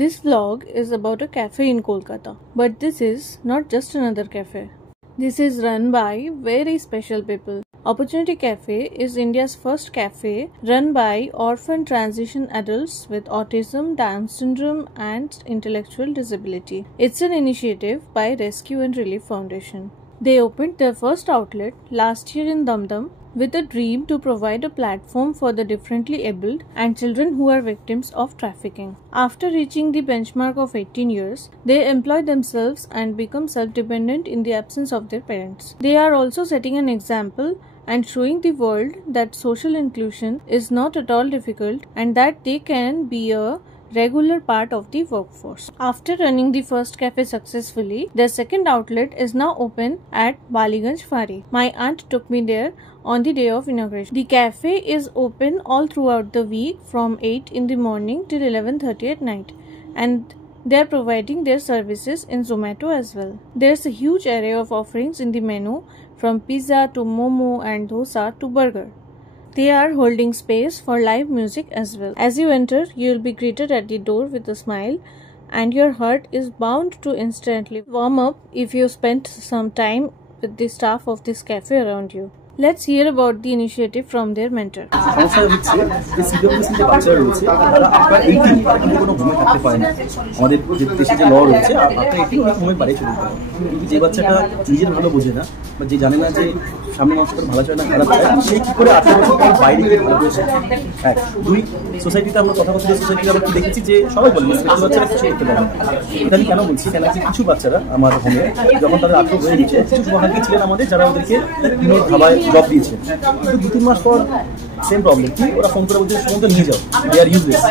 This vlog is about a cafe in Kolkata. But this is not just another cafe. This is run by very special people. Opportunity Cafe is India's first cafe run by orphan transition adults with autism, Down syndrome and intellectual disability. It's an initiative by Rescue and Relief Foundation. They opened their first outlet last year in Dum with a dream to provide a platform for the differently abled and children who are victims of trafficking. After reaching the benchmark of 18 years, they employ themselves and become self-dependent in the absence of their parents. They are also setting an example and showing the world that social inclusion is not at all difficult and that they can be a regular part of the workforce. After running the first cafe successfully, their second outlet is now open at Baliganj Fari. My aunt took me there on the day of inauguration. The cafe is open all throughout the week from 8 in the morning till 11:30 at night, and they are providing their services in Zomato as well. There's a huge array of offerings in the menu, from pizza to momo and dosa to burger. They are holding space for live music as well. As you enter, you will be greeted at the door with a smile, and your heart is bound to instantly warm up if you spent some time with the staff of this cafe around you. Let's hear about the initiative from their mentor. সামনে মানুষের ভালো চায় না, খারাপ চায়, সে কি করে 18 বছর পর বাইরে গিয়ে ভালো করে শেখে। এক, দুই, সোসাইটিতে আমরা কথা বলতে সোসাইটিতে আমরা দেখেছি যে সবাই বলে বাচ্চারা কিছু করতে পারে না। এটা আমি কেন বলছি, কেন কি কিছু বাচ্চারা আমার হোমে যখন তাদের 18 হয়ে গেছে, কিছু শুভাকাঙ্ক্ষী ছিলেন আমাদের যারা ওদেরকে বিনোদ ধাবায় জব দিয়েছে, কিন্তু 2-3 মাস পর সেম প্রবলেম কি, ওরা ফোন করে বলছে সুমন্ত নিয়ে যাও, দে আর ইউজলেস।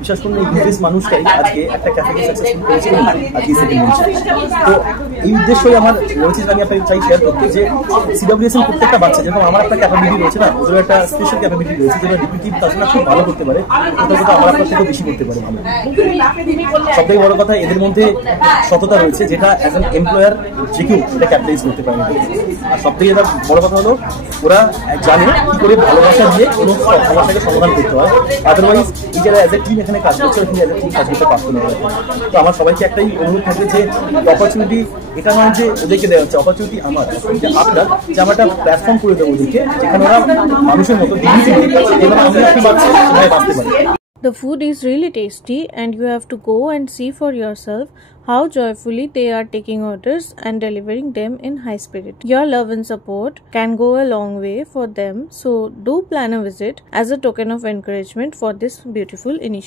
বিশেষ করে এই ইউজলেস মানুষটাই আজকে একটা ক্যাফেকে সাকসেসফুল করেছে আজকে সেকেন্ড বলছে। তো এই উদ্দেশ্যই আমার রয়েছে, আমি আপনাকে চাই শেয়ার করতে যে সিডব্লিউএসএম প্রত্যেকটা বাচ্চা যেরকম আমার একটা ক্যাপাবিলিটি রয়েছে না, ওদের একটা স্পেশাল ক্যাপাবিলিটি রয়েছে যেটা ডিপিটিভ তাছাড়া খুব ভালো করতে পারে, ওটা কিন্তু আমার আপনার থেকে বেশি করতে পারে ভালো। সবথেকে বড় কথা, এদের মধ্যে সততা রয়েছে যেটা অ্যাজ অ্যান এমপ্লয়ার যে কেউ এটা ক্যাপিটালাইজ করতে পারে। আর সবথেকে যেটা বড় কথা হলো, ওরা জানে কি করে ভালোবাসা দিয়ে কোনো সমস্যাকে সমাধান করতে হয়। আদারওয়াইজ এই যারা অ্যাজ এ টিম এখানে কাজ করছে, এখানে অ্যাজ এ টিম কাজ করতে পারতো না। তো আমার সবাইকে একটাই অনুরোধ থাকবে যে অপরচুনিটি এটা নয় যে ওদেরকে দেওয়া হচ্ছে, অপরচুনিটি আমার আপনার যে আমরা একটা প্ল্যাটফর্ম করে দেবো ওদেরকে, যেখানে ওরা মানুষের মতো বাঁচতে পারে। The food is really tasty and you have to go and see for yourself how joyfully they are taking orders and delivering them in high spirit. Your love and support can go a long way for them, so do plan a visit as a token of encouragement for this beautiful initiative.